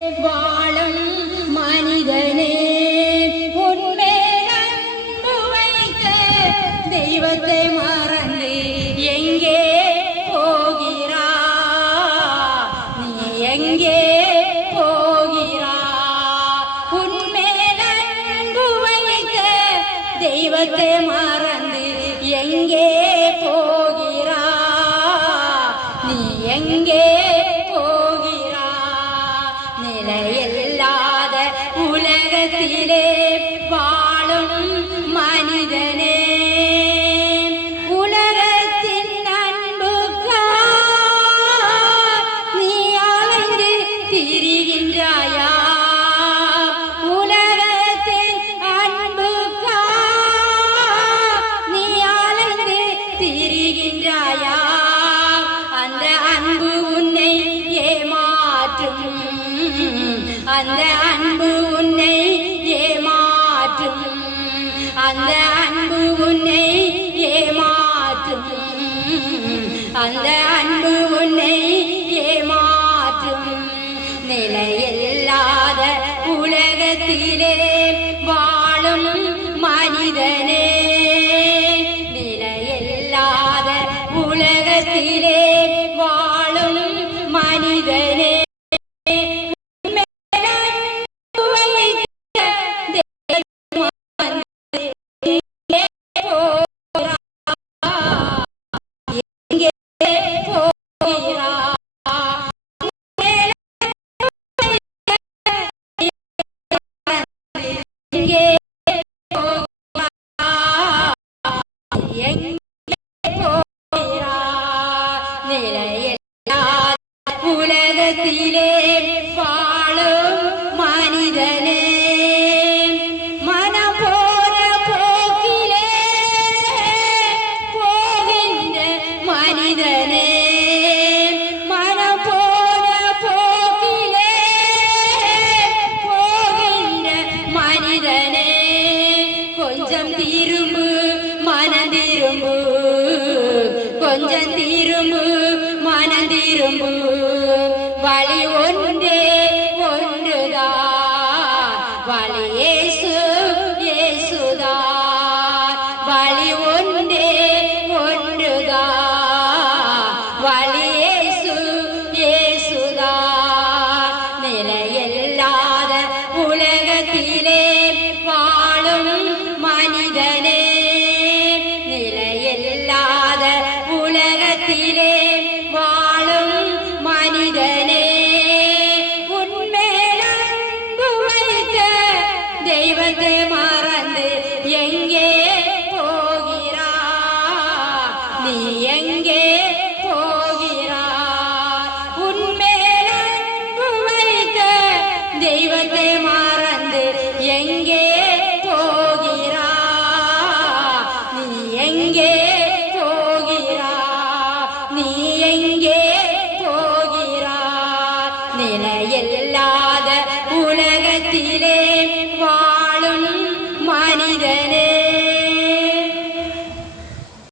வாழும் மனிதனே உன்மேல் அன்பு வைத்த தெய்வத்தை மறந்து எங்கே போகிறா? நீ எங்கே போகிறா? உன்மேல் அன்பு வைத்த தெய்வத்தை மறந்து எங்கே போகிறா? நீ எங்கே போகிறா? நிலையில்லாத உலகத்திலே வாழும் மனிதனே, உலகத்தின் அன்புக்காய் நீ அலைந்து திரிகின்றாயா? உலகத்தின் அன்புக்காய் நீ அலைந்து திரிகின்றாயா? அந்த அன்பு உன்னை ஏமாற்றும், அந்த அன்பு உன்னை ஏமாற்றும், அந்த அன்பு உன்னை ஏமாற்றும், அந்த அன்பு உன்னை ஏமாற்றும். நிலையில்லாத உலகத்திலே வாழும் மனிதனே, நிலையில்லாத உலகத்திலே வாழும் மனிதனே, உலகத்திலே வாழும் மனிதனே, மனம் போற போக்கிலே போகின்ற மனிதனே, மனம் போற போக்கிலே போகின்ற மனிதனே, கொஞ்சம் திரும்பு மனதிரும்பு, கொஞ்சம் திரும்பு மனதிரும்பு. வழி ஒன்றே ஒன்றுதான், வழி இயேசு இயேசுதான். வழி ஒன்றே ஒன்றுதான், வழி இயேசு இயேசுதான். நிலையில்லாத உலகத்திலே வாழும் மனிதனே, நிலையில்லாத உலகத்திலே வாழும் மனிதனே, உன்மேல் அன்பு வைத்த தெய்வத்தை மறந்து எங்கே போகிறா? நீ எங்கே போகிறா? உன்மேல் அன்பு வைத்த தெய்வத்தை மறந்து எங்கே போகிறா? நீ எங்கே போகிறா? நீ எங்கே போகிறா? நிலையில்லாத உலகத்திலே